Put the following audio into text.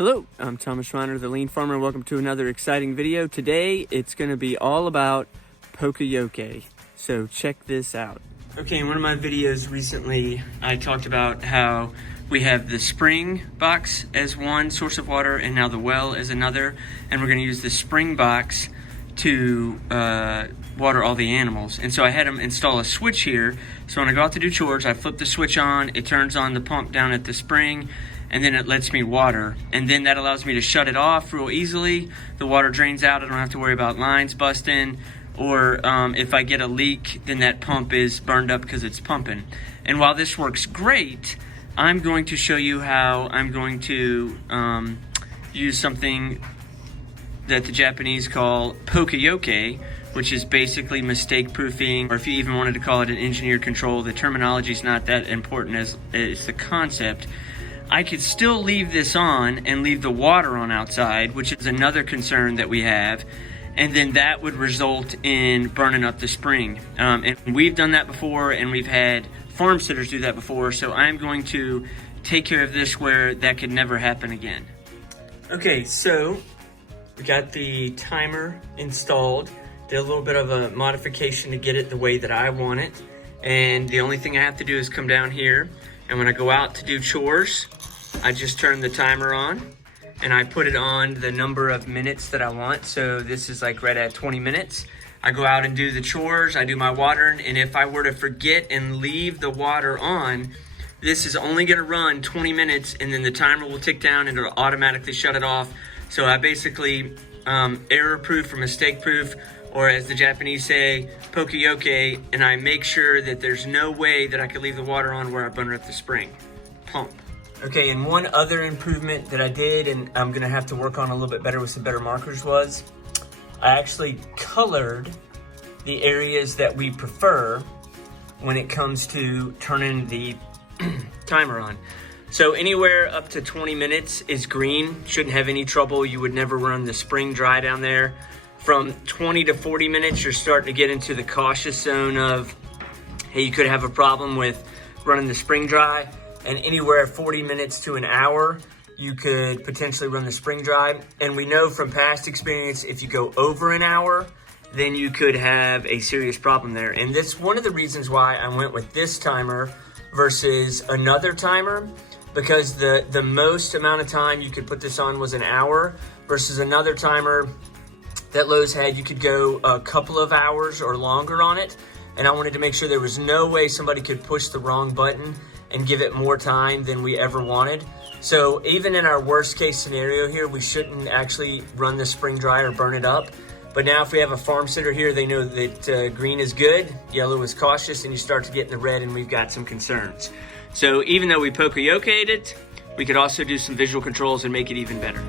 Hello, I'm Thomas Schreiner, the Lean Farmer. Welcome to another exciting video. Today, it's going to be all about Poke Yoke. So check this out. Okay, in one of my videos recently, I talked about how we have the spring box as one source of water and now the well as another. And we're going to use the spring box to water all the animals. And so I had them install a switch here. So when I go out to do chores, I flip the switch on, it turns on the pump down at the spring, and then it lets me water. And then that allows me to shut it off real easily. The water drains out, I don't have to worry about lines busting, or if I get a leak, then that pump is burned up because it's pumping. And while this works great, I'm going to show you how I'm going to use something that the Japanese call Poke Yoke, which is basically mistake proofing, or if you even wanted to call it an engineered control, the terminology is not that important as it's the concept. I could still leave this on and leave the water on outside, which is another concern that we have, and then that would result in burning up the spring. And we've done that before, and we've had farm sitters do that before, so I'm going to take care of this where that could never happen again. Okay, so we got the timer installed. Did a little bit of a modification to get it the way that I want it. And the only thing I have to do is come down here, and when I go out to do chores, I just turn the timer on and I put it on the number of minutes that I want. So this is like right at 20 minutes. I go out and do the chores, I do my watering, and if I were to forget and leave the water on, this is only gonna run 20 minutes and then the timer will tick down and it'll automatically shut it off. So I basically error-proof or mistake-proof, or as the Japanese say, Poke Yoke, and I make sure that there's no way that I could leave the water on where I burn up the spring pump. Okay, and one other improvement that I did, and I'm gonna have to work on a little bit better with some better markers, was I actually colored the areas that we prefer when it comes to turning the timer on. So anywhere up to 20 minutes is green, shouldn't have any trouble. You would never run the spring dry down there. From 20 to 40 minutes, you're starting to get into the cautious zone of, hey, you could have a problem with running the spring dry. And anywhere 40 minutes to an hour, you could potentially run the spring dry. And we know from past experience, if you go over an hour, then you could have a serious problem there. And that's one of the reasons why I went with this timer versus another timer, because the most amount of time you could put this on was an hour versus another timer that Lowe's had, you could go a couple of hours or longer on it. And I wanted to make sure there was no way somebody could push the wrong button and give it more time than we ever wanted. So even in our worst case scenario here, we shouldn't actually run the spring dry or burn it up. But now if we have a farm sitter here, they know that green is good, yellow is cautious, and you start to get in the red and we've got some concerns. So even though we Poke Yoke'd it, we could also do some visual controls and make it even better.